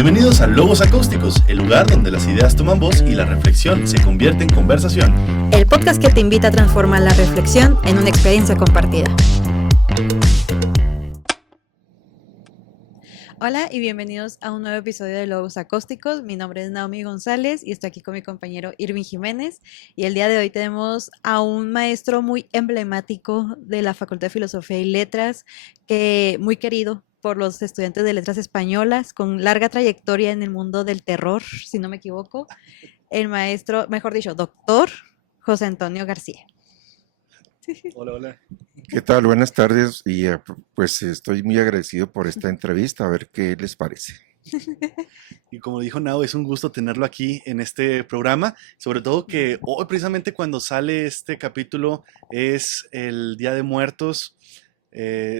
Bienvenidos a Logos Acústicos, el lugar donde las ideas toman voz y la reflexión se convierte en conversación. El podcast que te invita a transformar la reflexión en una experiencia compartida. Hola y bienvenidos a un nuevo episodio de Logos Acústicos. Mi nombre es Naomi González y estoy aquí con mi compañero Irving Jiménez. Y el día de hoy tenemos a un maestro muy emblemático de la Facultad de Filosofía y Letras, muy querido por los estudiantes de letras españolas, con larga trayectoria en el mundo del terror, si no me equivoco, el maestro, mejor dicho, doctor José Antonio García. Hola, hola. ¿Qué tal? Buenas tardes y pues estoy muy agradecido por esta entrevista, a ver qué les parece. Y como dijo Nao, es un gusto tenerlo aquí en este programa, sobre todo que hoy precisamente cuando sale este capítulo es el Día de Muertos.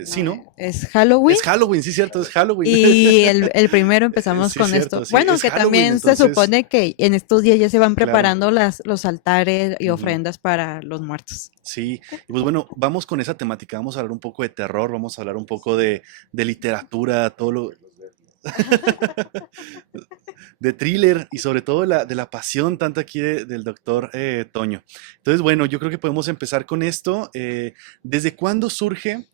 Sí, ¿no? Es Halloween. Es Halloween, sí, cierto, es Halloween. Y el primero empezamos Sí, con cierto, esto. sí, Bueno, es que Halloween, también entonces, se supone que en estos días ya se van claro. preparando los altares y Ujú. ofrendas para los muertos. Sí, y pues bueno, vamos con esa temática, vamos a hablar un poco de terror, vamos a hablar un poco de literatura, todo lo de thriller y sobre todo de la pasión tanto aquí del doctor Toño. Entonces, bueno, yo creo que podemos empezar con esto. ¿Desde cuándo surge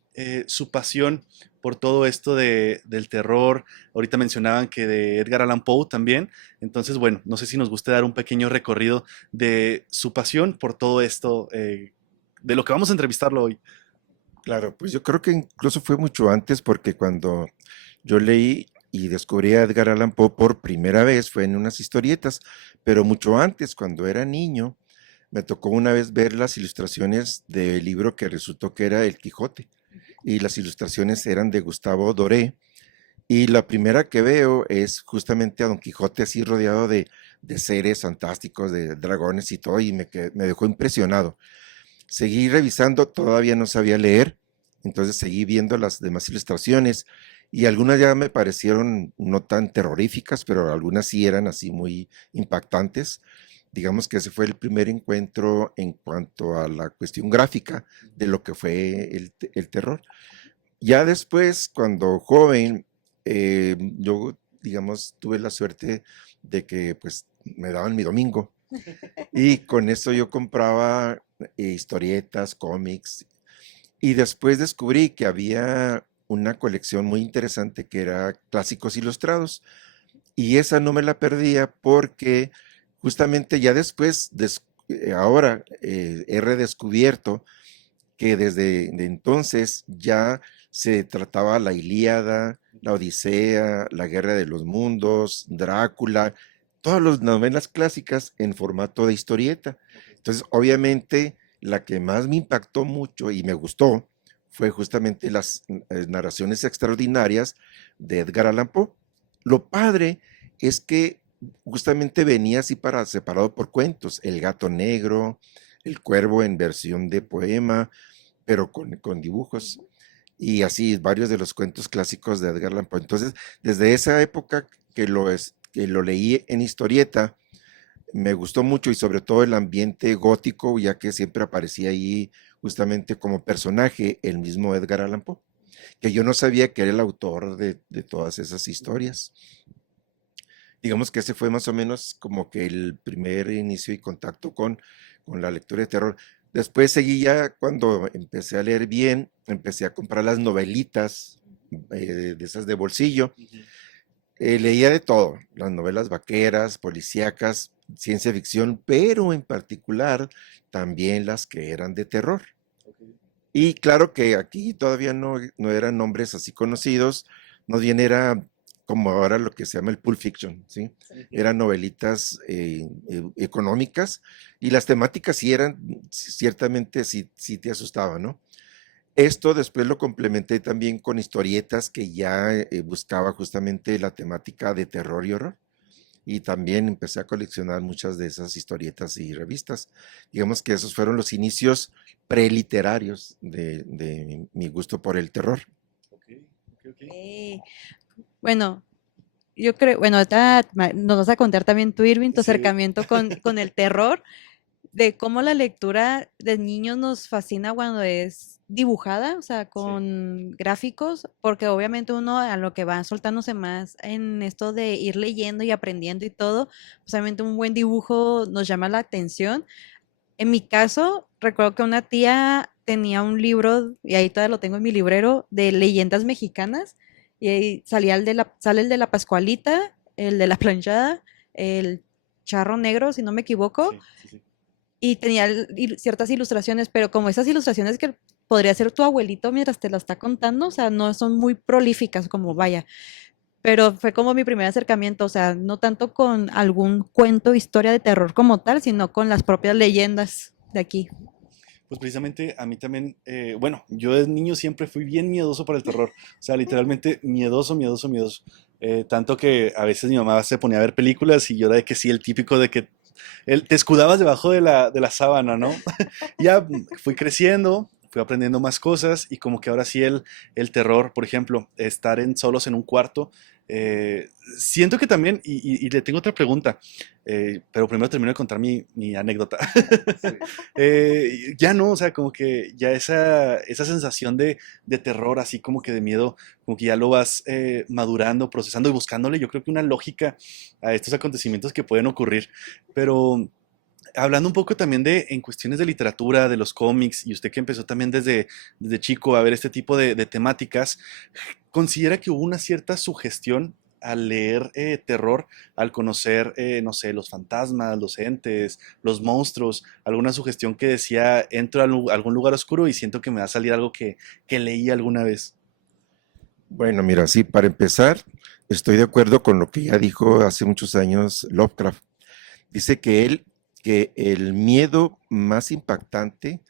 su pasión por todo esto del terror? Ahorita mencionaban que de Edgar Allan Poe también. Entonces, bueno, no sé si nos gusta dar un pequeño recorrido de su pasión por todo esto, de lo que vamos a entrevistarlo hoy. Claro, pues yo creo que incluso fue mucho antes porque cuando yo leí y descubrí a Edgar Allan Poe por primera vez fue en unas historietas, pero mucho antes, cuando era niño, me tocó una vez ver las ilustraciones del libro que resultó que era El Quijote y las ilustraciones eran de Gustavo Doré. Y la primera que veo es justamente a Don Quijote así rodeado de seres fantásticos, de dragones y todo, y me dejó impresionado. Seguí revisando, todavía no sabía leer, entonces seguí viendo las demás ilustraciones y algunas ya me parecieron no tan terroríficas, pero algunas sí eran así muy impactantes. Digamos que ese fue el primer encuentro en cuanto a la cuestión gráfica de lo que fue el terror. Ya después, cuando joven, yo, digamos, tuve la suerte de que pues me daban mi domingo y con eso yo compraba historietas, cómics y después descubrí que había una colección muy interesante que era clásicos ilustrados y esa no me la perdía porque justamente ya después, ahora he redescubierto que desde de entonces ya se trataba la Ilíada, la Odisea, la Guerra de los Mundos, Drácula, todas las novelas clásicas en formato de historieta. Entonces, obviamente, la que más me impactó mucho y me gustó fue justamente las narraciones extraordinarias de Edgar Allan Poe. Lo padre es que justamente venía así separado por cuentos, El gato negro, El cuervo en versión de poema, pero con dibujos y así varios de los cuentos clásicos de Edgar Allan Poe. Entonces, desde esa época que lo leí en historieta, me gustó mucho y sobre todo el ambiente gótico, ya que siempre aparecía ahí justamente como personaje el mismo Edgar Allan Poe, que yo no sabía que era el autor de todas esas historias. Digamos que ese fue más o menos como que el primer inicio y contacto con la lectura de terror. Después seguí ya cuando empecé a leer bien, empecé a comprar las novelitas de esas de bolsillo. Leía de todo, las novelas vaqueras, policíacas, ciencia ficción, pero en particular también las que eran de terror. Y claro que aquí todavía no eran nombres así conocidos, más bien era como ahora lo que se llama el Pulp Fiction, ¿sí? Eran novelitas económicas y las temáticas sí eran, ciertamente sí te asustaban, ¿no? Esto después lo complementé también con historietas que ya buscaba justamente la temática de terror y horror. Y también empecé a coleccionar muchas de esas historietas y revistas. Digamos que esos fueron los inicios preliterarios de mi gusto por el terror. Bueno, yo creo, bueno, ahorita nos vas a contar también tú, Irving, tu Sí. acercamiento con el terror, de cómo la lectura de niños nos fascina cuando es dibujada, o sea, Sí, con gráficos, porque obviamente uno a lo que va soltándose más en esto de ir leyendo y aprendiendo y todo, pues obviamente un buen dibujo nos llama la atención. En mi caso, recuerdo que una tía tenía un libro, y ahí todavía lo tengo en mi librero, de leyendas mexicanas, y ahí salía sale el de la Pascualita, el de la planchada, el charro negro, si no me equivoco, sí, sí, sí. y tenía ciertas ilustraciones, pero como esas ilustraciones que podría ser tu abuelito mientras te lo está contando, o sea, no son muy prolíficas como Ujú. vaya, pero fue como mi primer acercamiento, o sea, no tanto con algún cuento, historia de terror como tal, sino con las propias leyendas de aquí. Pues precisamente a mí también, bueno, yo de niño siempre fui bien miedoso para el terror, o sea, literalmente miedoso, miedoso, miedoso. Tanto que a veces mi mamá se ponía a ver películas y yo era de que sí, el típico de que te escudabas debajo de la sábana, ¿no? Ya fui creciendo, fui aprendiendo más cosas y como que ahora sí el terror, por ejemplo, estar solos en un cuarto, siento que también, y le tengo otra pregunta, pero primero termino de contar mi anécdota. Sí. Ya no, o sea, como que ya esa sensación de terror, así como que de miedo, como que ya lo vas madurando, procesando y buscándole, yo creo que una lógica a estos acontecimientos que pueden ocurrir. Pero hablando un poco también de en cuestiones de literatura, de los cómics, y usted que empezó también desde chico a ver este tipo de temáticas, ¿considera que hubo una cierta sugestión al leer terror, al conocer, no sé, los fantasmas, los entes, los monstruos, alguna sugestión que decía, entro a algún lugar oscuro y siento que me va a salir algo que leí alguna vez? Bueno, mira, sí, para empezar, estoy de acuerdo con lo que ya dijo hace muchos años Lovecraft. Dice que el miedo más impactante,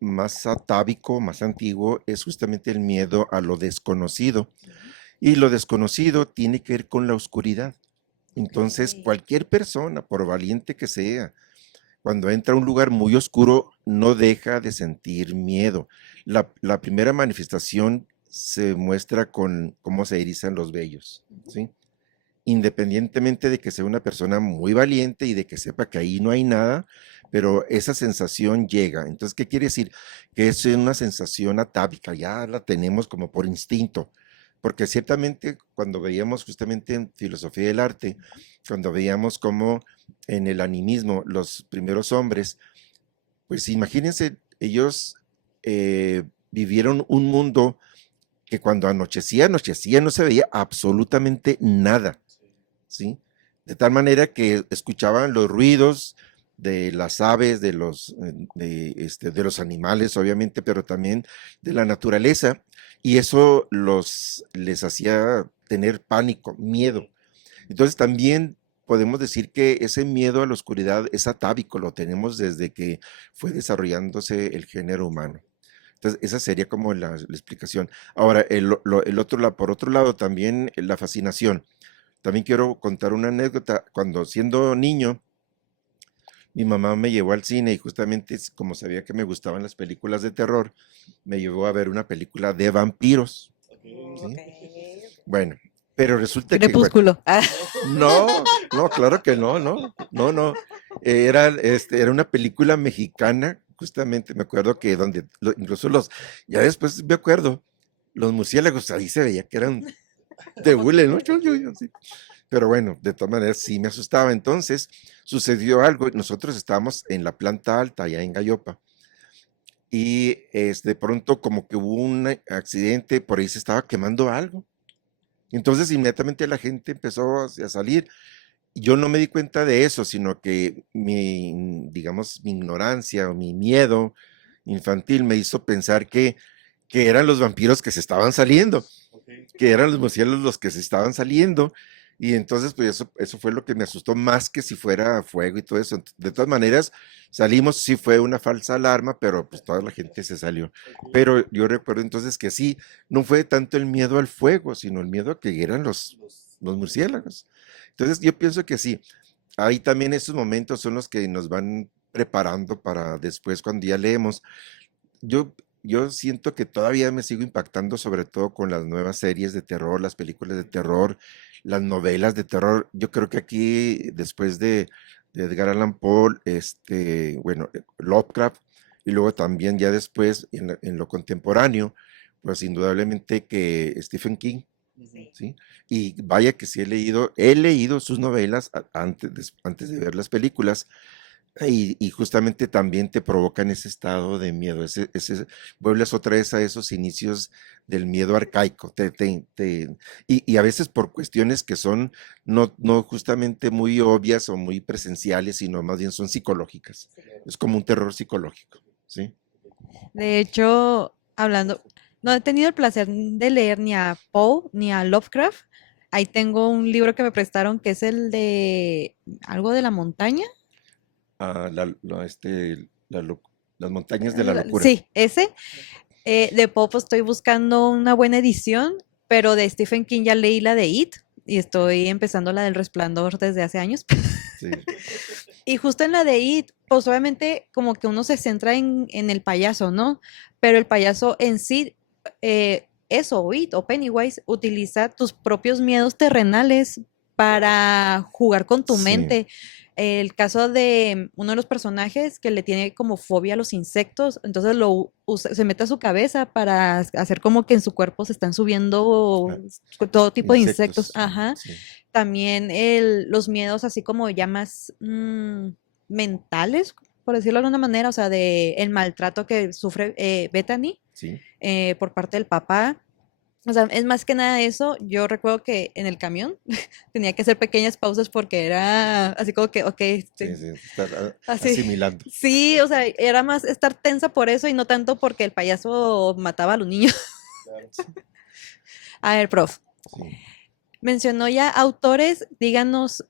más atávico, más antiguo, es justamente el miedo a lo desconocido. Y lo desconocido tiene que ver con la oscuridad. Ok. Entonces, cualquier persona, por valiente que sea, cuando entra a un lugar muy oscuro, no deja de sentir miedo. La primera manifestación se muestra con cómo se erizan los vellos, ¿sí? Independientemente de que sea una persona muy valiente y de que sepa que ahí no hay nada, pero esa sensación llega. Entonces, ¿qué quiere decir? Que es una sensación atávica, ya la tenemos como por instinto, porque ciertamente cuando veíamos justamente en filosofía del arte, cuando veíamos cómo en el animismo los primeros hombres, pues imagínense, ellos vivieron un mundo que cuando anochecía, anochecía, no se veía absolutamente nada, ¿sí? De tal manera que escuchaban los ruidos de las aves, de los animales, obviamente, pero también de la naturaleza, y eso les hacía tener pánico, miedo. Entonces también podemos decir que ese miedo a la oscuridad es atávico, lo tenemos desde que fue desarrollándose el género humano. Entonces, esa sería como la explicación. Ahora, por otro lado, también la fascinación. También quiero contar una anécdota. Cuando siendo niño, mi mamá me llevó al cine y justamente como sabía que me gustaban las películas de terror, me llevó a ver una película de vampiros, Ok, ¿sí? ok. Bueno, pero resulta que, bueno, Crepúsculo. Ah. no, no, claro que no, no, no, no. Era una película mexicana, justamente, me acuerdo que donde incluso ya después me acuerdo, los murciélagos ahí se veía que eran de hule, ¿no? Sí. Pero bueno, de todas maneras sí me asustaba. Entonces sucedió algo, nosotros estábamos en la planta alta, allá en Gallopa, y de pronto como que hubo un accidente, por ahí se estaba quemando algo. Entonces inmediatamente la gente empezó a salir. Yo no me di cuenta de eso, sino que digamos, mi ignorancia o mi miedo infantil me hizo pensar que eran los vampiros que se estaban saliendo, Ok. que eran los murciélagos los que se estaban saliendo. Y entonces, pues eso fue lo que me asustó más que si fuera fuego y todo eso. De todas maneras, salimos, sí fue una falsa alarma, pero pues toda la gente se salió. Pero yo recuerdo entonces que sí, no fue tanto el miedo al fuego, sino el miedo a que eran los murciélagos. Entonces, yo pienso que sí, ahí también esos momentos son los que nos van preparando para después cuando ya leemos. Yo, yo siento que todavía me sigo impactando, sobre todo con las nuevas series de terror, las películas de terror, las novelas de terror. Yo creo que aquí, después de Edgar Allan Poe, bueno, Lovecraft, Y luego también ya después, en lo contemporáneo, pues indudablemente que Stephen King, ¿sí? Y vaya que sí he leído sus novelas antes de ver las películas, y justamente también te provocan ese estado de miedo, vuelves otra vez a esos inicios del miedo arcaico, y a veces por cuestiones que son no justamente muy obvias o muy presenciales, sino más bien son psicológicas. Es como un terror psicológico, ¿sí? De hecho, hablando, no he tenido el placer de leer ni a Poe ni a Lovecraft. Ahí tengo un libro que me prestaron que es el de algo de la montaña. Ah, las montañas de la locura. Sí, ese. De Poe pues, estoy buscando una buena edición, pero de Stephen King ya leí la de It y estoy empezando la del Resplandor desde hace años. Sí, Y justo en la de It, pues obviamente como que uno se centra en el payaso, ¿no? Pero el payaso en sí, eso, It o Pennywise, utiliza tus propios miedos terrenales para jugar con tu sí, mente. El caso de uno de los personajes que le tiene como fobia a los insectos, entonces se mete a su cabeza para hacer como que en su cuerpo se están subiendo ah, todo tipo de insectos. insectos, Ajá. sí, También los miedos así como ya más mentales, por decirlo de alguna manera, o sea, de el maltrato que sufre Bethany sí. por parte del papá. O sea, es más que nada eso. Yo recuerdo que en el camión tenía que hacer pequeñas pausas porque era así como que, ok, Sí, sí, estar así. asimilando. Sí, o sea, era más estar tensa por eso y no tanto porque el payaso mataba a los niños. Claro. A ver, prof, Sí. mencionó ya autores, díganos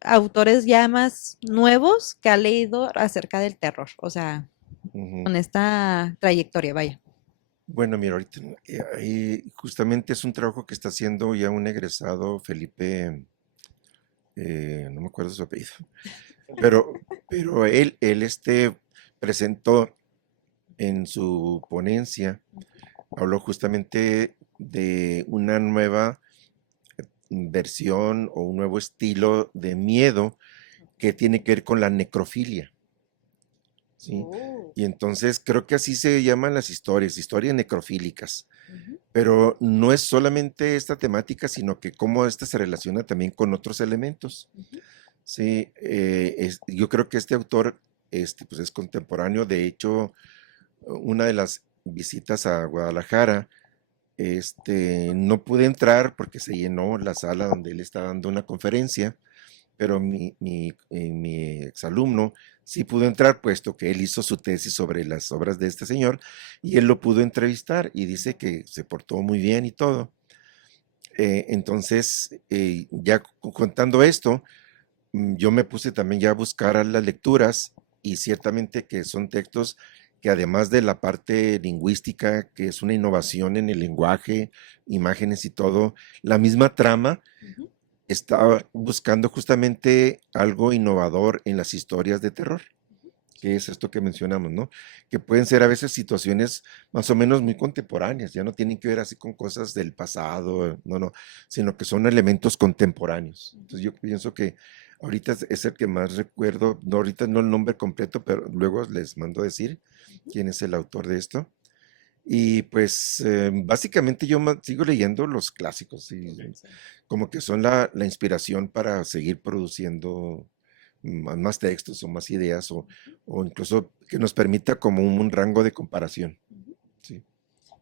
autores ya más nuevos que ha leído acerca del terror, o sea, Ujú. con esta trayectoria, vaya. Bueno, mira, ahorita ahí justamente es un trabajo que está haciendo ya un egresado, Felipe, no me acuerdo su apellido, pero, pero él presentó en su ponencia, habló justamente de una nueva versión o un nuevo estilo de miedo que tiene que ver con la necrofilia, ¿sí? Oh. Y entonces creo que así se llaman las historias necrofílicas. Ujú, Pero no es solamente esta temática, sino que cómo esta se relaciona también con otros elementos. ujú. Sí, yo creo que este autor pues es contemporáneo. De hecho, una de las visitas a Guadalajara, no pude entrar porque se llenó la sala donde él está dando una conferencia, pero mi exalumno sí pudo entrar, puesto que él hizo su tesis sobre las obras de este señor, y él lo pudo entrevistar y dice que se portó muy bien y todo. Entonces, ya contando esto, yo me puse también ya a buscar a las lecturas, y ciertamente que son textos que, además de la parte lingüística, que es una innovación en el lenguaje, imágenes y todo, la misma trama Ujú. está buscando justamente algo innovador en las historias de terror, que es esto que mencionamos, ¿no? Que pueden ser a veces situaciones más o menos muy contemporáneas, ya no tienen que ver así con cosas del pasado, no, sino que son elementos contemporáneos. Entonces yo pienso que ahorita es el que más recuerdo, no, ahorita no el nombre completo, pero luego les mando a decir quién es el autor de esto. Y pues básicamente yo sigo leyendo los clásicos, y como que son la inspiración para seguir produciendo más textos o más ideas, o incluso que nos permita como un rango de comparación. Sí,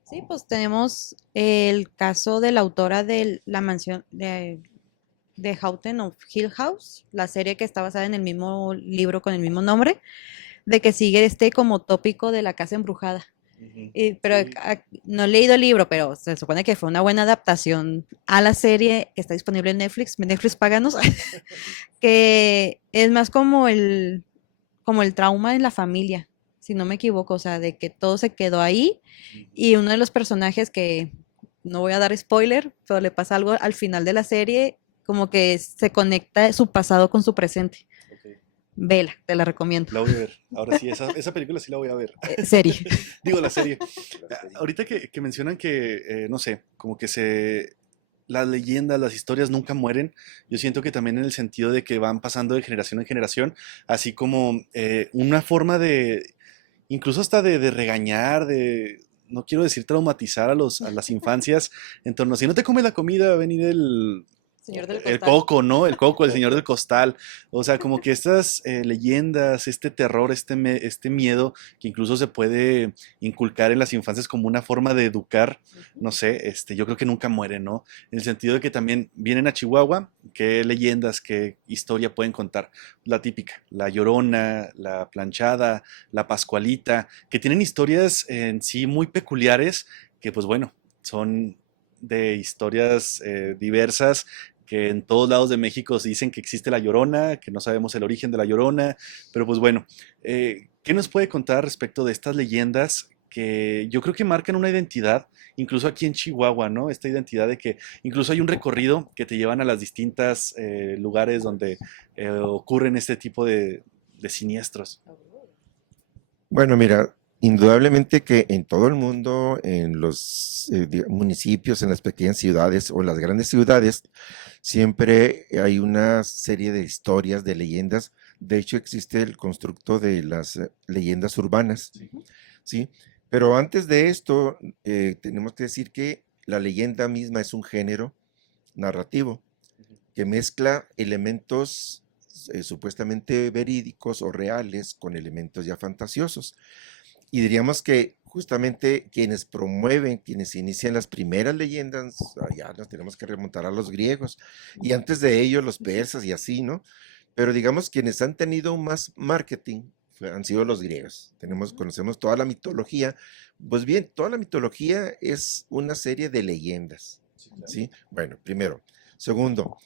Sí, pues tenemos el caso de la autora de La mansión de Houghton of Hill House, la serie que está basada en el mismo libro con el mismo nombre, de que sigue este como tópico de la casa embrujada. Ujú. Pero Sí. no he leído el libro, pero se supone que fue una buena adaptación a la serie que está disponible en Netflix, Netflix páganos, que es más como el trauma en la familia, si no me equivoco, o sea, de que todo se quedó ahí Ujú. y uno de los personajes que no voy a dar spoiler, pero le pasa algo al final de la serie, como que se conecta su pasado con su presente. Ok. Vela, te la recomiendo. La voy a ver. Ahora sí, esa película sí la voy a ver. Serie. Digo, la serie. la serie. Ahorita que mencionan que, no sé, como que las leyendas, las historias nunca mueren, yo siento que también en el sentido de que van pasando de generación en generación, así como una forma de incluso hasta de regañar, no quiero decir traumatizar a las infancias en torno a si no te comes la comida va a venir Señor del el costal. coco, ¿no? El coco, el señor del costal. O sea, como que estas leyendas, este terror, este miedo, que incluso se puede inculcar en las infancias como una forma de educar, no sé, yo creo que nunca mueren, ¿no? En el sentido de que también vienen a Chihuahua, qué leyendas, qué historia pueden contar. La típica, la Llorona, la Planchada, la Pascualita, que tienen historias en sí muy peculiares, que pues bueno, son de historias diversas que en todos lados de México se dicen que existe la Llorona, que no sabemos el origen de la Llorona, pero pues bueno, ¿qué nos puede contar respecto de estas leyendas que yo creo que marcan una identidad, incluso aquí en Chihuahua, ¿no? Esta identidad de que incluso hay un recorrido que te llevan a las distintas lugares donde ocurren este tipo de siniestros. Bueno, mira, indudablemente que en todo el mundo, en los municipios, en las pequeñas ciudades o en las grandes ciudades, siempre hay una serie de historias, de leyendas. De hecho, existe el constructo de las leyendas urbanas, Sí. ¿sí? Pero antes de esto, tenemos que decir que la leyenda misma es un género narrativo que mezcla elementos supuestamente verídicos o reales con elementos ya fantasiosos. Y diríamos que justamente quienes promueven, quienes inician las primeras leyendas, ya nos tenemos que remontar a los griegos, y antes de ellos los persas y así, ¿no? Pero digamos quienes han tenido más marketing han sido los griegos. Conocemos toda la mitología. Pues bien, toda la mitología es una serie de leyendas, Sí, claro. ¿sí? Bueno, primero. Segundo,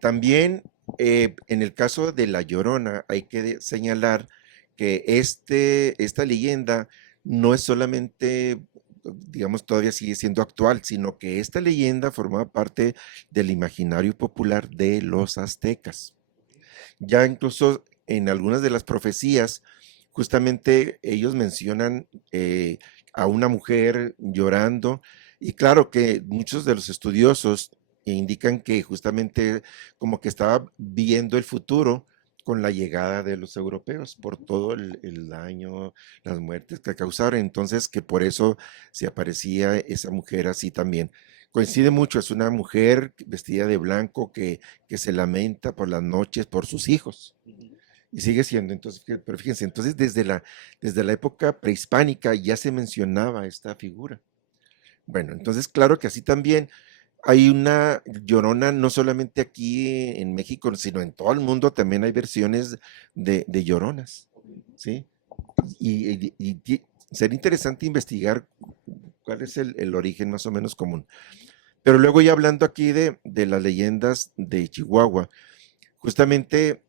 también en el caso de La Llorona hay que señalar que esta leyenda no es solamente, digamos, todavía sigue siendo actual, sino que esta leyenda formaba parte del imaginario popular de los aztecas. Ya incluso en algunas de las profecías, justamente ellos mencionan a una mujer llorando, y claro que muchos de los estudiosos indican que justamente como que estaba viendo el futuro con la llegada de los europeos por todo el daño, las muertes que causaron, entonces que por eso se aparecía esa mujer así también. Coincide mucho, es una mujer vestida de blanco que se lamenta por las noches por sus hijos. Y sigue siendo, entonces, pero fíjense, entonces desde la época prehispánica ya se mencionaba esta figura. Bueno, entonces claro que así también hay una Llorona, no solamente aquí en México, sino en todo el mundo también hay versiones de Lloronas, ¿sí? Y sería interesante investigar cuál es el origen más o menos común. Pero luego ya hablando aquí de las leyendas de Chihuahua, justamente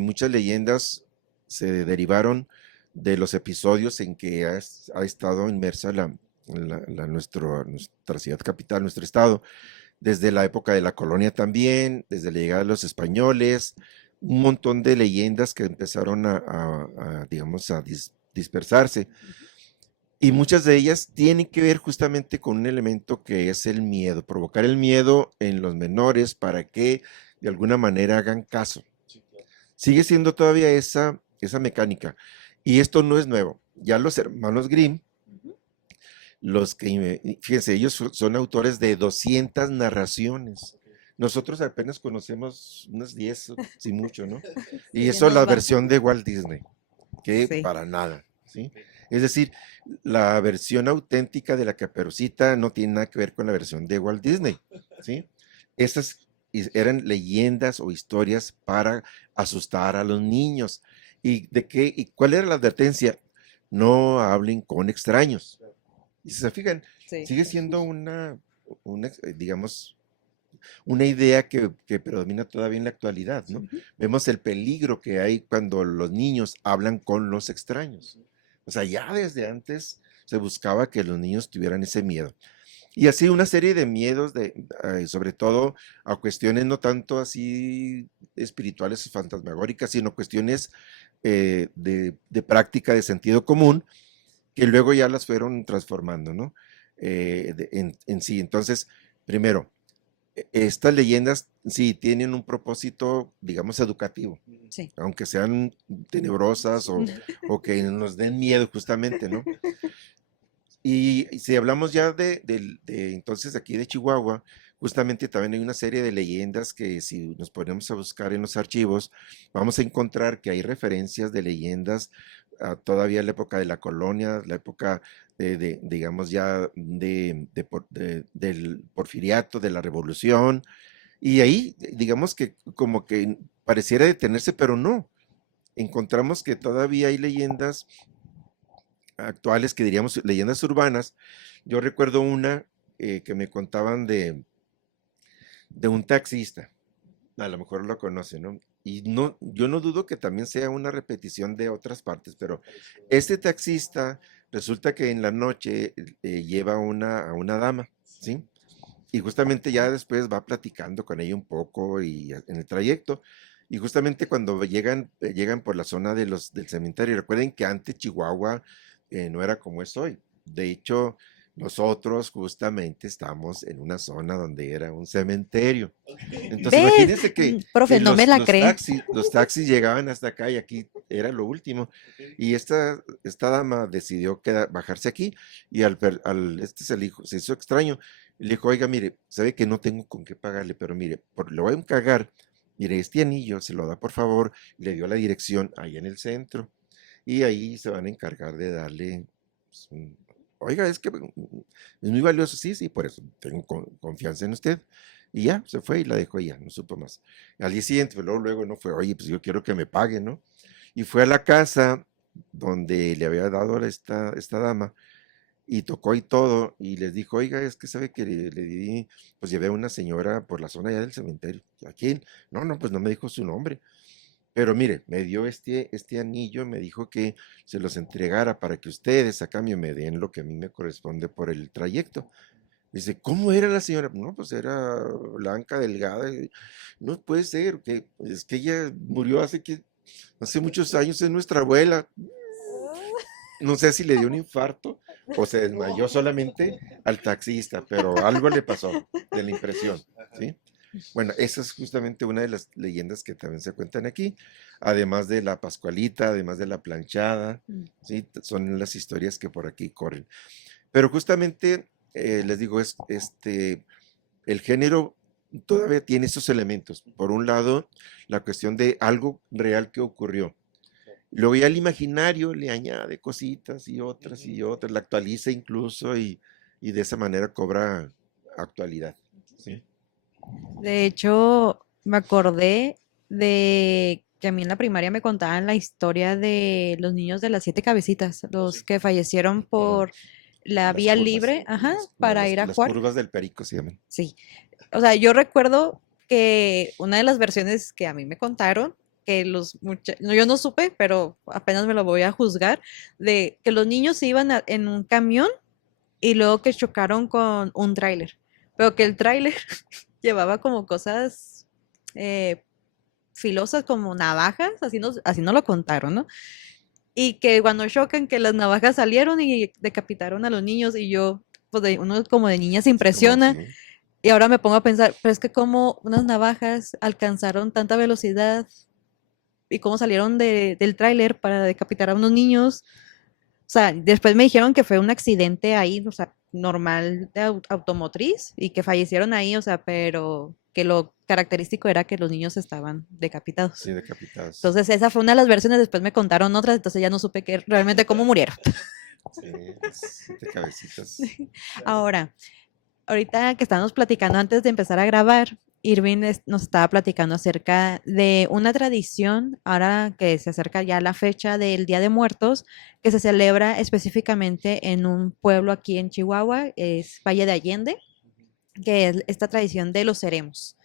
muchas leyendas se derivaron de los episodios en que ha estado inmersa nuestra ciudad capital, nuestro estado, desde la época de la colonia también, desde la llegada de los españoles, un montón de leyendas que empezaron digamos, a dispersarse. Y muchas de ellas tienen que ver justamente con un elemento que es el miedo, provocar el miedo en los menores para que de alguna manera hagan caso. Sí, claro. Sigue siendo todavía esa mecánica. Y esto no es nuevo. Ya los hermanos Grimm, fíjense, ellos son autores de 200 narraciones. Nosotros apenas conocemos unas 10, si mucho, ¿no? Y Sí, ya eso es la nos va. versión de Walt Disney, que Sí. para nada, ¿sí? Es decir, la versión auténtica de la Caperucita no tiene nada que ver con la versión de Walt Disney, ¿sí? Esas eran leyendas o historias para asustar a los niños. ¿Y cuál era la advertencia? No hablen con extraños. Y si se fijan, Sí. sigue siendo digamos, una idea que predomina todavía en la actualidad, ¿no? Vemos el peligro que hay cuando los niños hablan con los extraños. O sea, ya desde antes se buscaba que los niños tuvieran ese miedo. Y así una serie de miedos, sobre todo a cuestiones no tanto así espirituales o fantasmagóricas, sino cuestiones de práctica, de sentido común, que luego ya las fueron transformando, ¿no? En sí. Entonces, primero, Estas leyendas sí tienen un propósito, digamos, educativo, Sí. aunque sean tenebrosas o que nos den miedo justamente, ¿no? Y si hablamos ya entonces aquí de Chihuahua, justamente también hay una serie de leyendas que si nos ponemos a buscar en los archivos, vamos a encontrar que hay referencias de leyendas a todavía la época de la colonia, la época digamos ya del porfiriato, de la revolución, y ahí digamos que como que pareciera detenerse, pero no. Encontramos que todavía hay leyendas actuales que diríamos leyendas urbanas. Yo recuerdo una que me contaban de un taxista, a lo mejor lo conocen, ¿no? Y no, yo no dudo que también sea una repetición de otras partes, pero este taxista resulta que en la noche lleva a una dama, ¿sí? Y justamente ya después va platicando con ella un poco y en el trayecto. Y justamente cuando llegan por la zona del cementerio, recuerden que antes Chihuahua no era como es hoy. De hecho, nosotros justamente estamos en una zona donde era un cementerio. Entonces, ¿Ves? imagínense que, Profe, que no me la cree. los taxis llegaban hasta acá y aquí era lo último. Y esta dama decidió bajarse aquí y se hizo extraño. Le dijo, oiga, mire, sabe que no tengo con qué pagarle, pero mire, le voy a encargar, mire, este anillo se lo da por favor, y le dio la dirección ahí en el centro, y ahí se van a encargar de darle, pues, oiga, es que es muy valioso, sí, sí, por eso tengo confianza en usted, y ya, se fue y la dejó y ya, no supo más. Al día siguiente, pues, luego no fue, oye, pues yo quiero que me pague, ¿no? Y fue a la casa donde le había dado a esta dama, y tocó y todo, y les dijo, oiga, es que sabe que le di, pues llevé a una señora por la zona ya del cementerio. ¿A quién? No, no, pues no me dijo su nombre. Pero mire, me dio este anillo, me dijo que se los entregara para que ustedes a cambio me den lo que a mí me corresponde por el trayecto. Dice, ¿cómo era la señora? No, pues era blanca, delgada. No puede ser, que es que ella murió hace muchos años, es nuestra abuela. No sé si le dio un infarto o se desmayó solamente al taxista, pero algo le pasó de la impresión, ¿sí? Bueno, esa es justamente una de las leyendas que también se cuentan aquí, además de la Pascualita, además de la planchada, Mm. ¿sí? Son las historias que por aquí corren. Pero justamente, les digo, el género todavía tiene esos elementos. Por un lado, la cuestión de algo real que ocurrió. Luego ya el imaginario le añade cositas y otras, la actualiza incluso y de esa manera cobra actualidad. ¿Sí? De hecho, me acordé de que a mí en la primaria me contaban la historia de los niños de las siete cabecitas, los que fallecieron Mm, por la las vía curvas, libre, ajá, no, para ir a las jugar. curvas del perico se llaman. Sí. O sea, yo recuerdo que una de las versiones que a mí me contaron, que no, yo no supe, pero apenas me lo voy a juzgar, de que los niños se iban en un camión y luego que chocaron con un tráiler, pero que el tráiler llevaba como cosas eh, filosas como navajas, así no lo contaron, ¿no? Y que cuando chocan, que las navajas salieron y decapitaron a los niños y yo, pues uno como de niña se Como impresiona sí. y ahora me pongo a pensar, pero es que como unas navajas alcanzaron tanta velocidad y cómo salieron del tráiler para decapitar a unos niños. O sea, después me dijeron que fue un accidente ahí, o sea, normal de automotriz y que fallecieron ahí, o sea, pero que lo característico era que los niños estaban decapitados. Sí, decapitados. Entonces, esa fue una de las versiones, después me contaron otras, entonces ya no supe realmente cómo murieron. Sí, las 7 cabecitas. Ahora, ahorita que estábamos platicando antes de empezar a grabar, Irving nos estaba platicando acerca de una tradición, ahora que se acerca ya la fecha del Día de Muertos, que se celebra específicamente en un pueblo aquí en Chihuahua, es Valle de Allende, que es esta tradición de los ceremos.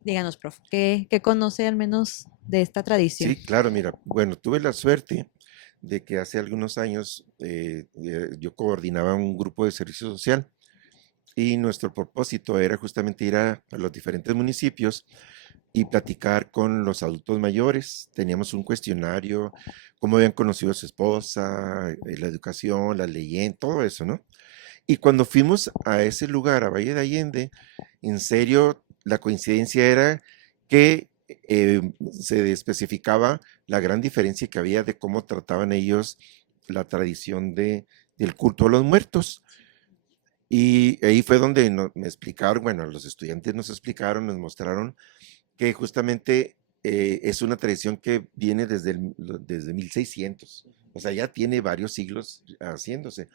Díganos, profe, ¿qué conoce al menos de esta tradición? Sí, claro, mira, bueno, tuve la suerte de que hace algunos años yo coordinaba un grupo de servicio social y nuestro propósito era justamente ir a los diferentes municipios y platicar con los adultos mayores. Teníamos un cuestionario, cómo habían conocido a su esposa, la educación, la leyendas, todo eso, ¿no? Y cuando fuimos a ese lugar, a Valle de Allende, en serio, la coincidencia era que se especificaba la gran diferencia que había de cómo trataban ellos la tradición del culto a los muertos. Y ahí fue donde me explicaron, bueno, los estudiantes nos explicaron, nos mostraron que justamente es una tradición que viene desde 1600, o sea, ya tiene varios siglos haciéndose,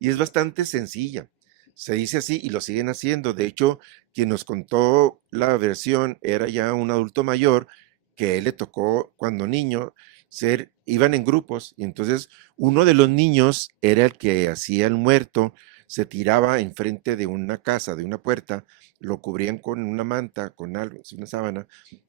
y es bastante sencilla. Se dice así y lo siguen haciendo. De hecho, quien nos contó la versión era ya un adulto mayor que a él le tocó cuando niño iban en grupos, y entonces uno de los niños era el que hacía el muerto, se tiraba enfrente de una casa, de una puerta, lo cubrían con una manta, con algo, una sábana,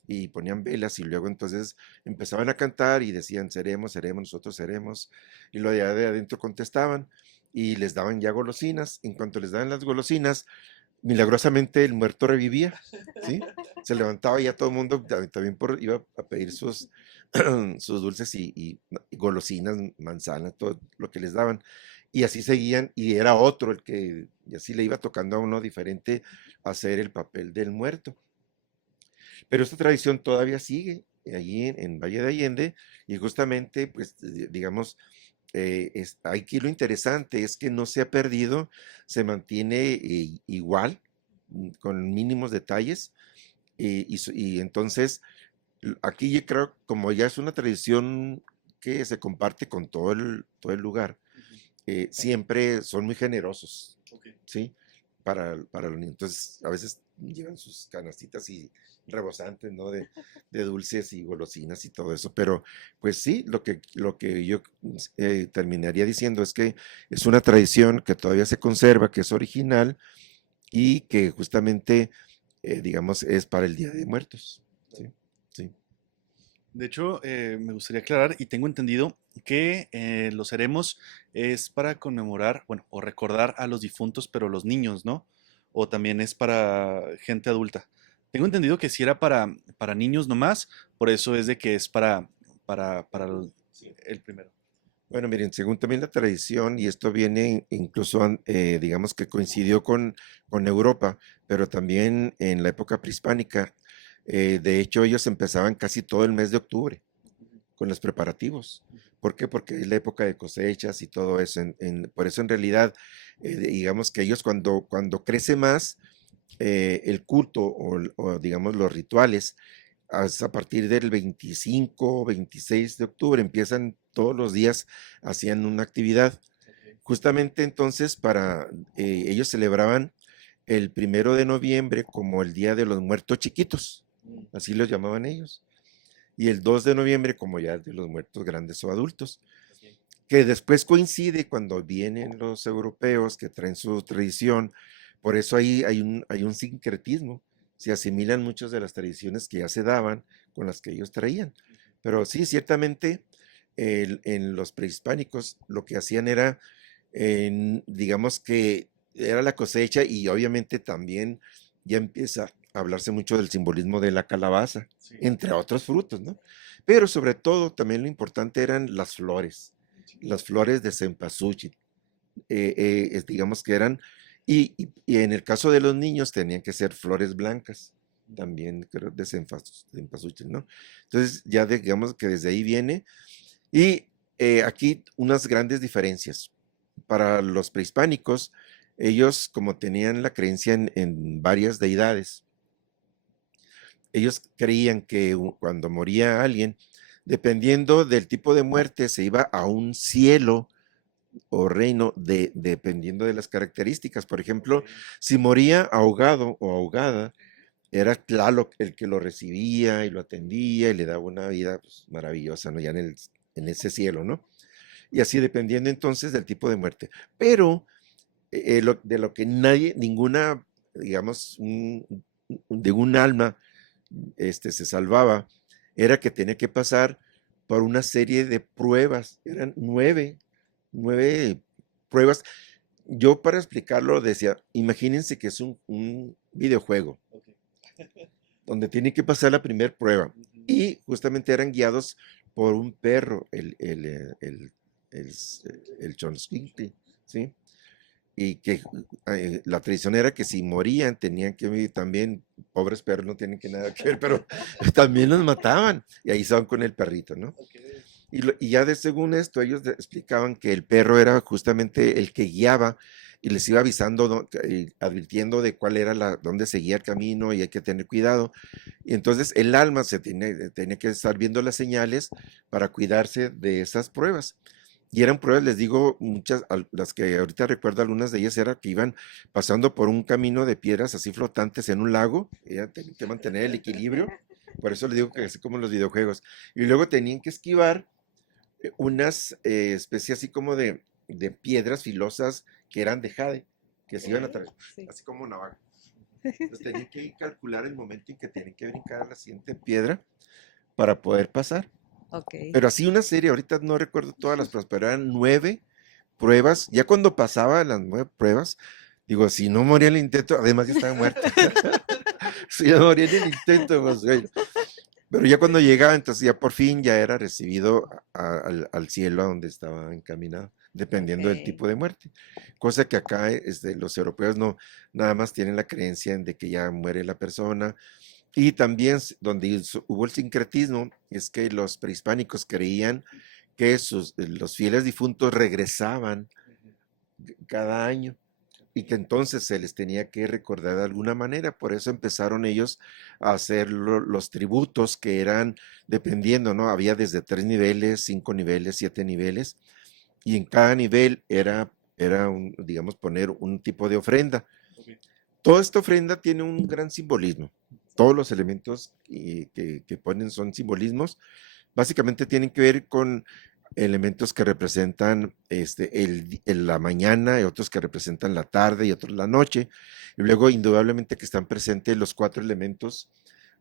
y ponían velas y luego entonces empezaban a cantar y decían, seremos, seremos, nosotros seremos, y lo de adentro contestaban y les daban ya golosinas. En cuanto les daban las golosinas, milagrosamente el muerto revivía, ¿sí? Se levantaba y ya todo el mundo también iba a pedir sus dulces y golosinas, manzanas, todo lo que les daban. Y así seguían, y era otro y así le iba tocando a uno diferente hacer el papel del muerto. Pero esta tradición todavía sigue allí en Valle de Allende, y justamente, pues, digamos, aquí lo interesante es que no se ha perdido, se mantiene igual, con mínimos detalles, y entonces aquí yo creo, como ya es una tradición que se comparte con todo el lugar, siempre son muy generosos, Ok. ¿sí? Para los niños. Entonces, a veces llevan sus canastitas y rebosantes, ¿no? De dulces y golosinas y todo eso. Pero, pues sí, lo que yo terminaría diciendo es que es una tradición que todavía se conserva, que es original y que justamente, digamos, es para el Día de Muertos. Sí, sí. De hecho, me gustaría aclarar y tengo entendido que los haremos es para conmemorar, bueno, o recordar a los difuntos, pero los niños, ¿no? O también es para gente adulta. Tengo entendido que si era para niños nomás, por eso es de que es para el primero. Bueno, miren, según también la tradición, y esto viene incluso, digamos que coincidió con Europa, pero también en la época prehispánica, de hecho ellos empezaban casi todo el mes de octubre con los preparativos. ¿Por qué? Porque es la época de cosechas y todo eso. Por eso en realidad, digamos que ellos cuando crece más el culto o digamos los rituales, a partir del 25 o 26 de octubre empiezan todos los días, hacían una actividad. Justamente entonces ellos celebraban el 1 de noviembre como el Día de los Muertos Chiquitos, así los llamaban ellos, y el 2 de noviembre como ya de los muertos grandes o adultos, que después coincide cuando vienen los europeos que traen su tradición. Por eso ahí hay un sincretismo, se asimilan muchas de las tradiciones que ya se daban con las que ellos traían. Pero sí, ciertamente en los prehispánicos lo que hacían era, digamos que era la cosecha, y obviamente también ya empieza a hablarse mucho del simbolismo de la calabaza, Sí. entre otros frutos, ¿no? Pero sobre todo también lo importante eran las flores de cempasúchil, digamos que eran, y en el caso de los niños tenían que ser flores blancas, también creo, de cempasúchil, ¿no? Entonces ya digamos que desde ahí viene, y aquí unas grandes diferencias. Para los prehispánicos, ellos como tenían la creencia en varias deidades, ellos creían que cuando moría alguien, dependiendo del tipo de muerte, se iba a un cielo o reino dependiendo de las características. Por ejemplo, si moría ahogado o ahogada, era Tlaloc el que lo recibía y lo atendía y le daba una vida, pues, maravillosa, ¿no? Ya en ese cielo, ¿no? Y así dependiendo entonces del tipo de muerte. Pero de lo que ninguna, digamos, de un alma se salvaba, era que tenía que pasar por una serie de pruebas. Eran nueve pruebas. Yo, para explicarlo, decía, imagínense que es un videojuego donde tienen que pasar la primera prueba, y justamente eran guiados por un perro, el Chonsquincle, ¿sí? y que la tradición era que si morían tenían que vivir también, pobres perros no tienen que nada que ver, pero también los mataban y ahí estaban con el perrito, ¿no? Y ya según esto, ellos explicaban que el perro era justamente el que guiaba y les iba avisando, advirtiendo de cuál era dónde seguía el camino y hay que tener cuidado. Y entonces el alma tenía que estar viendo las señales para cuidarse de esas pruebas. Y eran pruebas, les digo, muchas, las que ahorita recuerdo, algunas de ellas era que iban pasando por un camino de piedras así flotantes en un lago, tenían que mantener el equilibrio, por eso les digo que así como en los videojuegos. Y luego tenían que esquivar unas especies así como de piedras filosas que eran de jade, que se iban a traer, Sí. así como navaja. Entonces tenían que calcular el momento en que tienen que brincar a la siguiente piedra para poder pasar. Ok. Pero así una serie, ahorita no recuerdo todas las pruebas, pero eran 9 pruebas. Ya cuando pasaba las 9 pruebas, digo, si no moría en el intento, además ya estaba muerto. Si no moría en el intento, pues, güey. Pero ya cuando llegaba, entonces ya por fin ya era recibido al cielo a donde estaba encaminado, dependiendo del Ok. tipo de muerte. Cosa que acá los europeos no, nada más tienen la creencia de que ya muere la persona. Y también donde hubo el sincretismo es que los prehispánicos creían que los fieles difuntos regresaban cada año y que entonces se les tenía que recordar de alguna manera. Por eso empezaron ellos a hacer los tributos que eran dependiendo, ¿no? Había desde 3 niveles, 5 niveles, 7 niveles, y en cada nivel era digamos, poner un tipo de ofrenda. Toda esta ofrenda tiene un gran simbolismo. Todos los elementos que ponen son simbolismos. Básicamente tienen que ver con elementos que representan la mañana y otros que representan la tarde y otros la noche. Y luego, indudablemente, que están presentes los 4 elementos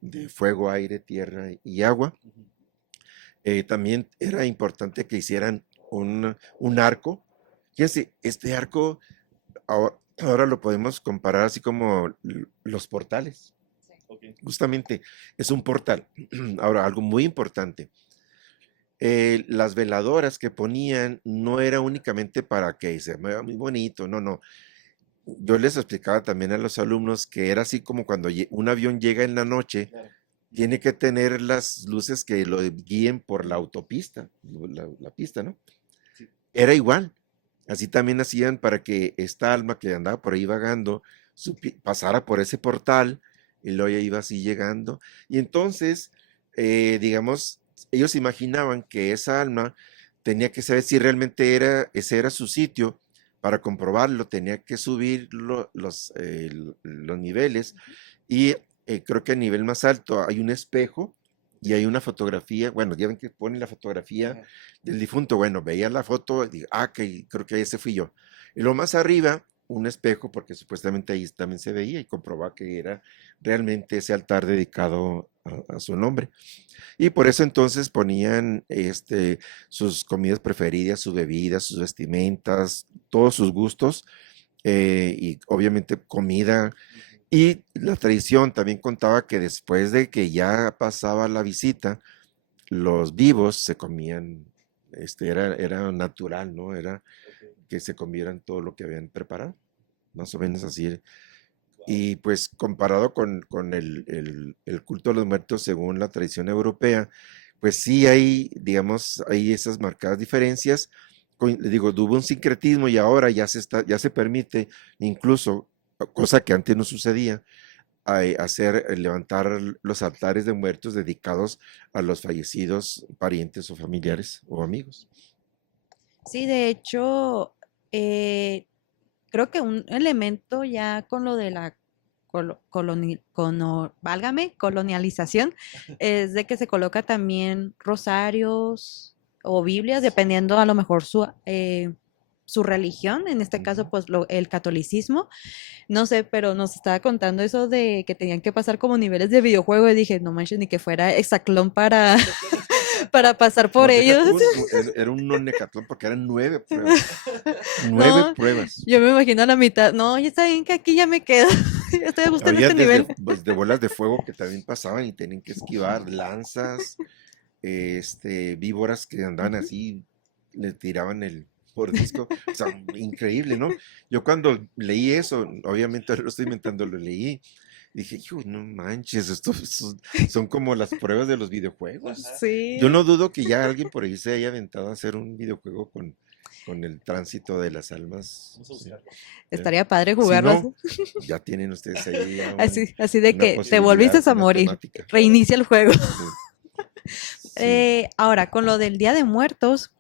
de fuego, aire, tierra y agua. También era importante que hicieran un arco. Fíjense, este arco ahora lo podemos comparar así como los portales. Justamente es un portal. Ahora, algo muy importante. Las veladoras que ponían no era únicamente para que se vea muy bonito, no, no. Yo les explicaba también a los alumnos que era así como cuando un avión llega en la noche, tiene que tener las luces que lo guíen por la autopista, la pista, ¿no? Era igual. Así también hacían para que esta alma que andaba por ahí vagando pasara por ese portal y luego ya iba así llegando. Y entonces, digamos, ellos imaginaban que esa alma tenía que saber si realmente ese era su sitio. Para comprobarlo, tenía que subir los niveles y creo que a nivel más alto hay un espejo y hay una fotografía. Bueno, ya ven que ponen la fotografía del difunto. Bueno, veía la foto y digo, creo que ese fui yo. Y lo más arriba, un espejo, porque supuestamente ahí también se veía y comprobaba que era realmente ese altar dedicado a su nombre. Y por eso entonces ponían sus comidas preferidas, sus bebidas, sus vestimentas, todos sus gustos, y obviamente comida. Y la tradición también contaba que después de que ya pasaba la visita, los vivos se comían, era natural, ¿no? Era que se comieran todo lo que habían preparado, más o menos así. Y pues comparado con el culto a los muertos según la tradición europea, pues sí hay, digamos, hay esas marcadas diferencias. Le digo, hubo un sincretismo y ahora ya se permite incluso, cosa que antes no sucedía, levantar los altares de muertos dedicados a los fallecidos parientes o familiares o amigos. Sí, de hecho, creo que un elemento ya con lo de la válgame, colonialización, es de que se coloca también rosarios o Biblias, dependiendo a lo mejor su religión, en este caso, Ujú. pues el catolicismo. No sé, pero nos estaba contando eso de que tenían que pasar como niveles de videojuego y dije, no manches, ni que fuera Exaclón para, para pasar por No, deja ellos. tú, era un nonecatlón porque eran 9 pruebas. 9 No, pruebas. yo me imagino a la mitad. No, ya está bien que aquí ya me quedo. Ya estoy a gusto en Había este nivel. desde bolas de fuego que también pasaban y tenían que esquivar, lanzas, víboras que andaban así, le tiraban por disco. O sea, increíble, ¿no? Yo cuando leí eso, obviamente ahora lo estoy inventando, lo leí. Dije, hijo, no manches, son como las pruebas de los videojuegos. Yo Sí, no dudo que ya alguien por ahí se haya aventado a hacer un videojuego con el tránsito de las almas. Vamos a buscarlo. ¿Eh? estaría padre Si jugarlo así. no, ya tienen ustedes ahí ya Así de una que te volviste posibilidad, a una morir. temática. Reinicia el juego. Sí, sí. Ahora, con lo del Día de Muertos,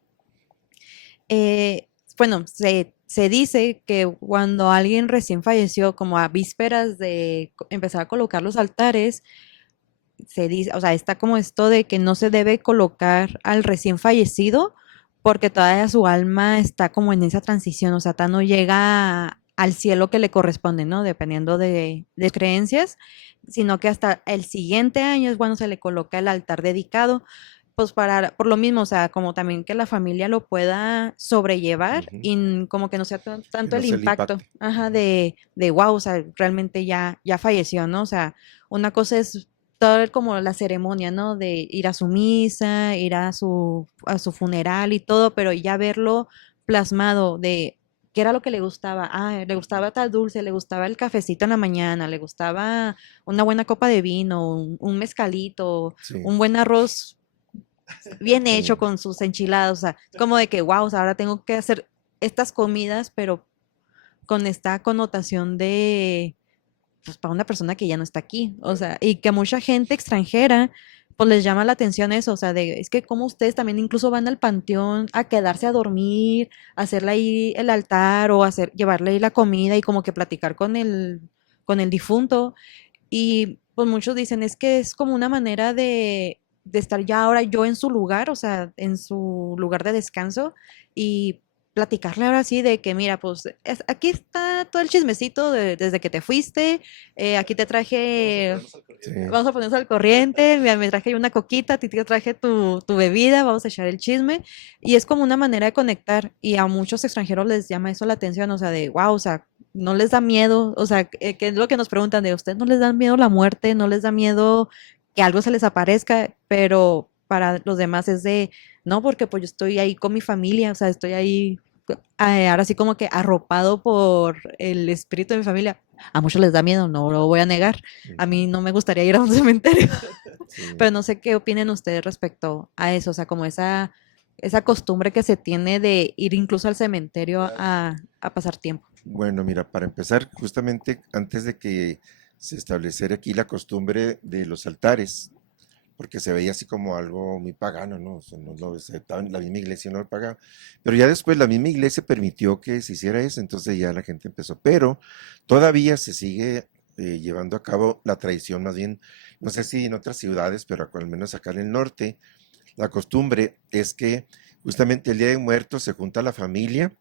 eh, bueno, se dice que cuando alguien recién falleció, como a vísperas de empezar a colocar los altares, se dice, o sea, está como esto de que no se debe colocar al recién fallecido porque todavía su alma está como en esa transición, o sea, no llega al cielo que le corresponde, ¿no? Dependiendo de creencias, sino que hasta el siguiente año es cuando se le coloca el altar dedicado, pues por lo mismo, o sea, como también que la familia lo pueda sobrellevar Ujú. y como que no sea Que tanto no el se le impacto, impacte. ajá, Ujú. de wow, o sea, realmente ya falleció, ¿no? O sea, una cosa es todo como la ceremonia, ¿no? De ir a su misa, ir a su funeral y todo, pero ya verlo plasmado de qué era lo que le gustaba. Ah, le gustaba tal dulce, le gustaba el cafecito en la mañana, le gustaba una buena copa de vino, un mezcalito, Sí, un buen arroz bien hecho sí. con sus enchiladas, o sea, como de que, wow, o sea, ahora tengo que hacer estas comidas, pero con esta connotación de pues, para una persona que ya no está aquí, o sea, y que a mucha gente extranjera, pues les llama la atención eso, o sea, es que como ustedes también incluso van al panteón a quedarse a dormir, a hacerle ahí el altar o llevarle ahí la comida y como que platicar con el difunto, y pues muchos dicen, es que es como una manera de estar ya ahora yo en su lugar, o sea, en su lugar de descanso y platicarle ahora sí de que, mira, pues aquí está todo el chismecito desde que te fuiste, aquí te traje, Sí, vamos a ponernos al corriente, mira, me traje una coquita, a ti te traje tu bebida, vamos a echar el chisme y es como una manera de conectar y a muchos extranjeros les llama eso la atención, o sea, de, wow, o sea, no les da miedo, o sea, que es lo que nos preguntan de ustedes, no les da miedo la muerte, no les da miedo que algo se les aparezca, pero para los demás es de, no, porque pues yo estoy ahí con mi familia, o sea, estoy ahí ahora sí como que arropado por el espíritu de mi familia. A muchos les da miedo, no lo voy a negar. A ujú, mí no me gustaría ir a un cementerio, sí. pero no sé qué opinen ustedes respecto a eso, o sea, como esa costumbre que se tiene de ir incluso al cementerio a pasar tiempo. Bueno, mira, para empezar, justamente antes de que se estableciera aquí la costumbre de los altares, porque se veía así como algo muy pagano, ¿no? O sea, no lo aceptaban, la misma iglesia no lo pagaba. Pero ya después la misma iglesia permitió que se hiciera eso, entonces ya la gente empezó. Pero todavía se sigue llevando a cabo la tradición, más bien, no sé si en otras ciudades, pero al menos acá en el norte, la costumbre es que justamente el Día de Muertos se junta la familia.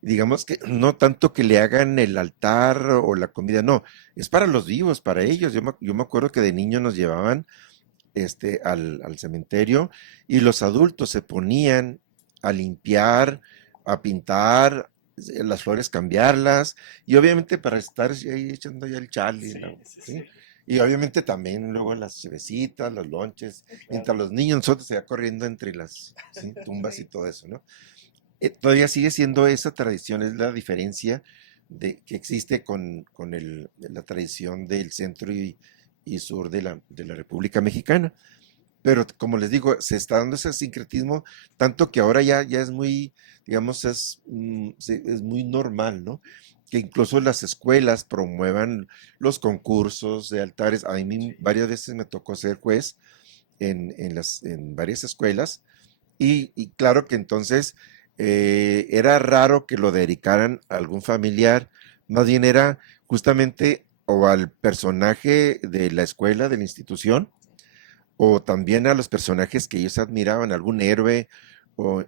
Digamos que no tanto que le hagan el altar o la comida, no, es para los vivos, para ellos. Yo me acuerdo que de niño nos llevaban al cementerio y los adultos se ponían a limpiar, a pintar, las flores cambiarlas y obviamente para estar ahí echando ya el chale, Sí, ¿no? sí, ¿Sí? sí. Y obviamente también luego las cervecitas, los lonches, mientras los niños nosotros se va corriendo entre las ¿sí? tumbas y todo eso, ¿no? Todavía sigue siendo esa tradición, es la diferencia que existe con la tradición del centro y sur de la República Mexicana. Pero como les digo, se está dando ese sincretismo, tanto que ahora ya es muy, digamos, es muy normal, ¿no? Que incluso las escuelas promuevan los concursos de altares. A mí varias veces me tocó ser juez en varias escuelas y claro que entonces era raro que lo dedicaran a algún familiar, más bien era justamente o al personaje de la escuela, de la institución, o también a los personajes que ellos admiraban, algún héroe, o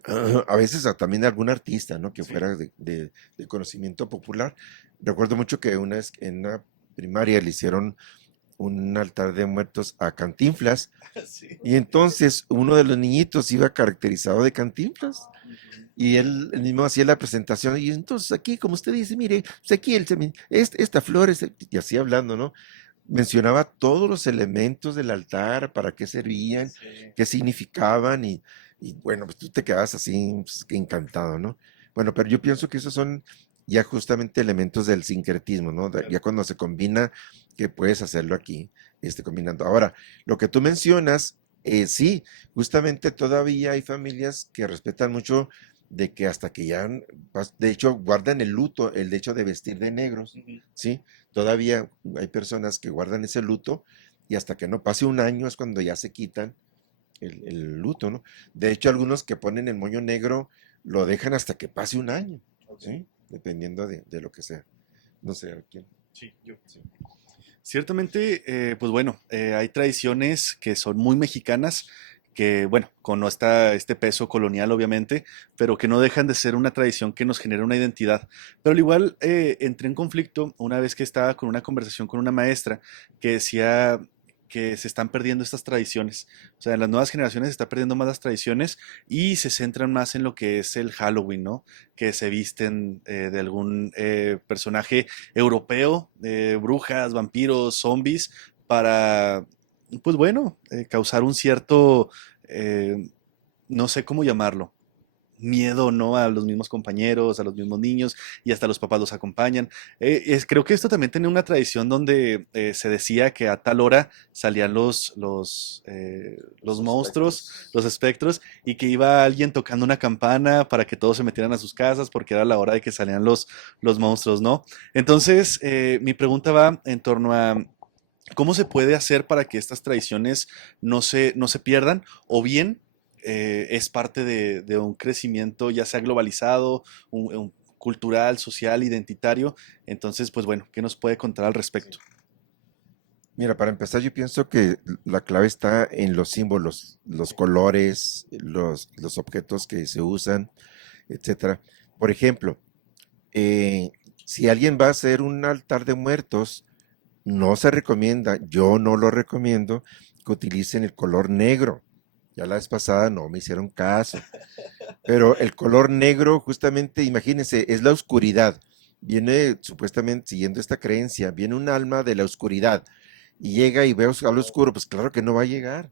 a veces también algún artista, ¿no? Que Sí. fuera de conocimiento popular. Recuerdo mucho que una vez en una primaria le hicieron un altar de muertos a Cantinflas, Sí. y entonces uno de los niñitos iba caracterizado de Cantinflas. Y él mismo hacía la presentación, y entonces aquí, como usted dice, mire, pues aquí esta flor, y así hablando, ¿no? Mencionaba todos los elementos del altar, para qué servían, Sí. qué significaban, y bueno, pues tú te quedabas así pues, que encantado, ¿no? Bueno, pero yo pienso que esos son ya justamente elementos del sincretismo, ¿no? Claro. Ya cuando se combina, que puedes hacerlo aquí, combinando. Ahora, lo que tú mencionas, sí, justamente todavía hay familias que respetan mucho de que hasta que ya, de hecho, guardan el luto, el hecho de vestir de negros, Ujú. ¿sí? Todavía hay personas que guardan ese luto y hasta que no pase un año es cuando ya se quitan el luto, ¿no? De hecho, algunos que ponen el moño negro lo dejan hasta que pase un año, Ok. ¿sí? Dependiendo de lo que sea. No sé a quién. Sí, yo. Sí. Ciertamente, pues bueno, hay tradiciones que son muy mexicanas, que bueno, con no está este peso colonial obviamente, pero que no dejan de ser una tradición que nos genera una identidad. Pero al igual entré en conflicto una vez que estaba con una conversación con una maestra que decía que se están perdiendo estas tradiciones. O sea, en las nuevas generaciones se está perdiendo más las tradiciones y se centran más en lo que es el Halloween, ¿no? Que se visten de algún personaje europeo, brujas, vampiros, zombies, para, pues bueno, causar un cierto, eh, no sé cómo llamarlo, miedo, ¿no? A los mismos compañeros, a los mismos niños y hasta los papás los acompañan. Creo que esto también tenía una tradición donde se decía que a tal hora salían los Los monstruos, los espectros. espectros, y que iba alguien tocando una campana para que todos se metieran a sus casas porque era la hora de que salían los monstruos, ¿no? Entonces, mi pregunta va en torno a ¿cómo se puede hacer para que estas tradiciones no se pierdan? O bien es parte de un crecimiento ya sea globalizado, cultural, social, identitario. Entonces, pues bueno, ¿qué nos puede contar al respecto? Mira, para empezar, yo pienso que la clave está en los símbolos, los colores, los objetos que se usan, etcétera. Por ejemplo, eh, si alguien va a hacer un altar de muertos, no se recomienda, yo no lo recomiendo, que utilicen el color negro. Ya la vez pasada no me hicieron caso. Pero el color negro, justamente, imagínense, es la oscuridad. Viene supuestamente siguiendo esta creencia, viene un alma de la oscuridad y llega y ve algo oscuro, pues claro que no va a llegar,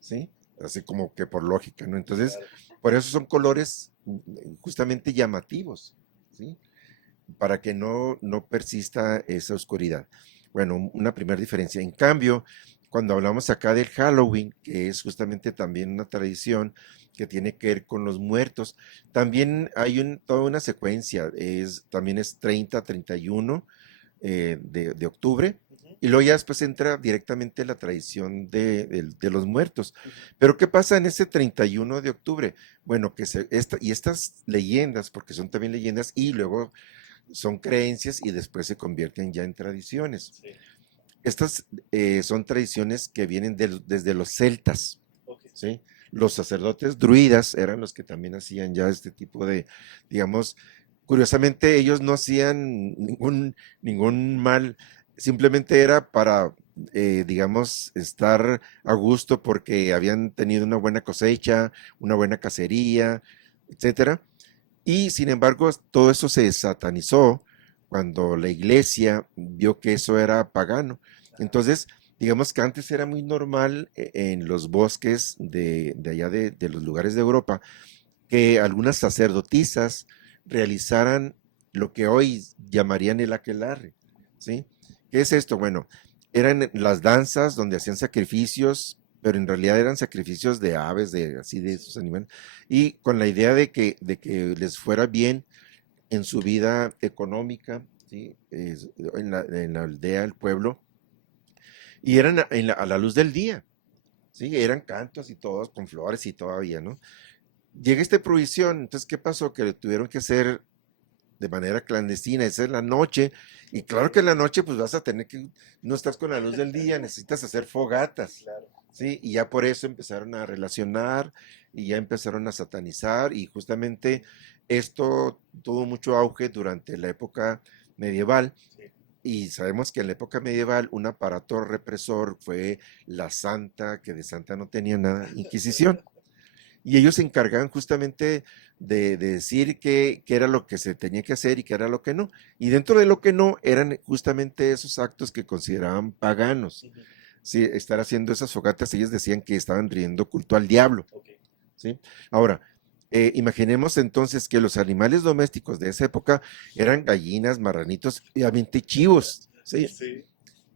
¿sí? Así como que por lógica, ¿no? Entonces, por eso son colores justamente llamativos, ¿sí? Para que no persista esa oscuridad. Bueno, una primera diferencia. En cambio, cuando hablamos acá del Halloween, que es justamente también una tradición que tiene que ver con los muertos, también hay toda una secuencia, también es 30, 31 de octubre, y luego ya después entra directamente la tradición de los muertos. Pero ¿qué pasa en ese 31 de octubre? Bueno, y estas leyendas, porque son también leyendas, y luego son creencias y después se convierten ya en tradiciones. Sí. Estas son tradiciones que vienen desde los celtas, Ok. ¿sí? Los sacerdotes druidas eran los que también hacían ya este tipo de, digamos, curiosamente ellos no hacían ningún mal, simplemente era para, digamos, estar a gusto porque habían tenido una buena cosecha, una buena cacería, etcétera. Y sin embargo, todo eso se satanizó cuando la iglesia vio que eso era pagano. Entonces, digamos que antes era muy normal en los bosques de allá de los lugares de Europa que algunas sacerdotisas realizaran lo que hoy llamarían el aquelarre, ¿sí? ¿Qué es esto? Bueno, eran las danzas donde hacían sacrificios, pero en realidad eran sacrificios de aves, así de esos animales, y con la idea de que les fuera bien en su vida económica, ¿sí? En la aldea, el pueblo, y eran a la luz del día, ¿sí? Eran cantos y todos con flores y todavía, ¿no? Llega esta prohibición, entonces, ¿qué pasó? Que lo tuvieron que hacer de manera clandestina, esa es la noche, y claro que en la noche pues vas a tener que, no estás con la luz del día, necesitas hacer fogatas, ¿sí? Y ya por eso empezaron a relacionar y ya empezaron a satanizar y justamente esto tuvo mucho auge durante la época medieval. Y sabemos que en la época medieval un aparato represor fue la santa, que de santa no tenía nada, Inquisición. Y ellos se encargaban justamente de decir qué era lo que se tenía que hacer y qué era lo que no. Y dentro de lo que no eran justamente esos actos que consideraban paganos. Sí, estar haciendo esas fogatas, ellos decían que estaban rindiendo culto al diablo. Ok. ¿Sí? Ahora, Imaginemos entonces que los animales domésticos de esa época eran gallinas, marranitos y obviamente chivos, ¿sí? Sí.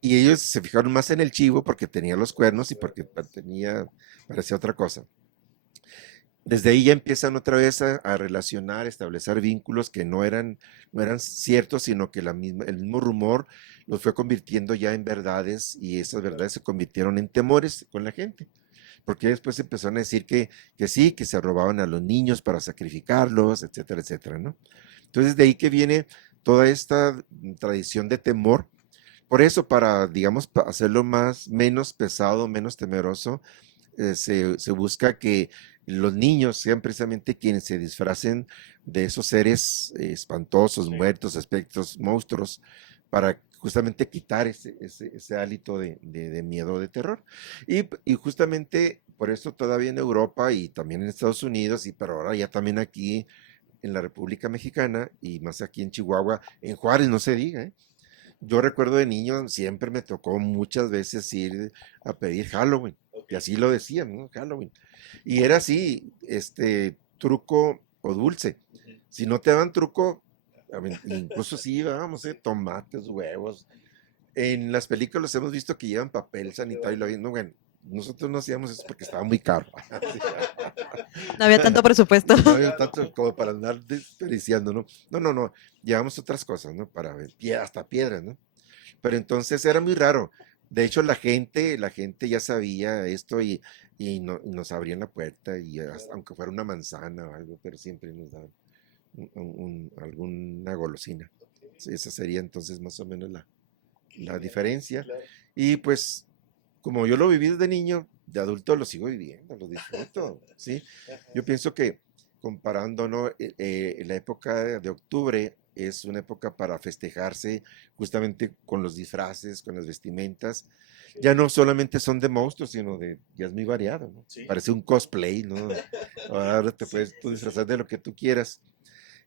Y ellos se fijaron más en el chivo porque tenía los cuernos y porque parecía otra cosa. Desde ahí ya empiezan otra vez a relacionar, establecer vínculos que no eran ciertos, sino que el mismo rumor los fue convirtiendo ya en verdades y esas verdades se convirtieron en temores con la gente. Porque después empezaron a decir que sí, que se robaban a los niños para sacrificarlos, etcétera, etcétera, ¿no? Entonces de ahí que viene toda esta tradición de temor. Por eso, para, digamos, hacerlo menos pesado, menos temeroso, se busca que los niños sean precisamente quienes se disfracen de esos seres espantosos, Sí. muertos, espectros, monstruos, para justamente quitar ese hálito de miedo, de terror. Y justamente por eso todavía en Europa y también en Estados Unidos, pero ahora ya también aquí en la República Mexicana y más aquí en Chihuahua, en Juárez, no se diga, ¿eh? Yo recuerdo de niño, siempre me tocó muchas veces ir a pedir Halloween, Ok. y así lo decían, ¿no? Halloween. Y era así, truco o dulce. Ujú. Si no te daban truco, incluso sí, vamos, tomates, huevos. En las películas hemos visto que llevan papel sanitario y no, bueno, nosotros no hacíamos eso porque estaba muy caro. No había tanto presupuesto. No había tanto como para andar desperdiciando, ¿no? No, no, no. Llevamos otras cosas, ¿no? Para ver, hasta piedras, ¿no? Pero entonces era muy raro. De hecho, la gente ya sabía esto y nos abrían la puerta y aunque fuera una manzana o algo, pero siempre nos daban alguna golosina. Sí, esa sería entonces más o menos la diferencia. Claro. Y pues, como yo lo viví desde niño, de adulto lo sigo viviendo, lo disfruto, ¿sí? Yo pienso que comparando, ¿no? La época de octubre es una época para festejarse justamente con los disfraces, con las vestimentas. Ya no solamente son de monstruos, ya es muy variado, ¿no? Sí. Parece un cosplay, ¿no? Ahora te Sí, puedes tú sí, sí. disfrazar de lo que tú quieras.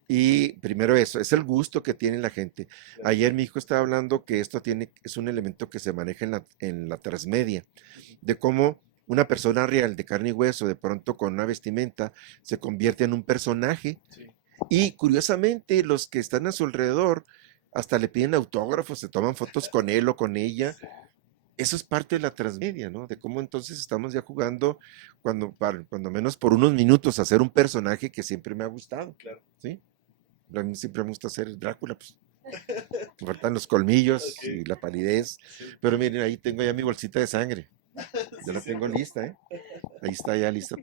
Y primero eso, es el gusto que tiene la gente. Claro. Ayer mi hijo estaba hablando que es un elemento que se maneja en la transmedia, Ujú. de cómo una persona real de carne y hueso, de pronto con una vestimenta, se convierte en un personaje. Sí. Y curiosamente, los que están a su alrededor hasta le piden autógrafos, se toman fotos con él o con ella. Sí. Eso es parte de la transmedia, ¿no? De cómo entonces estamos ya jugando, cuando menos por unos minutos, a ser un personaje que siempre me ha gustado, Claro. ¿sí? A mí siempre me gusta ser Drácula, pues me faltan los colmillos Ok. y la palidez. Sí. Pero miren, ahí tengo ya mi bolsita de sangre. Ya Sí, la sí. tengo lista, ¿eh? Ahí está ya lista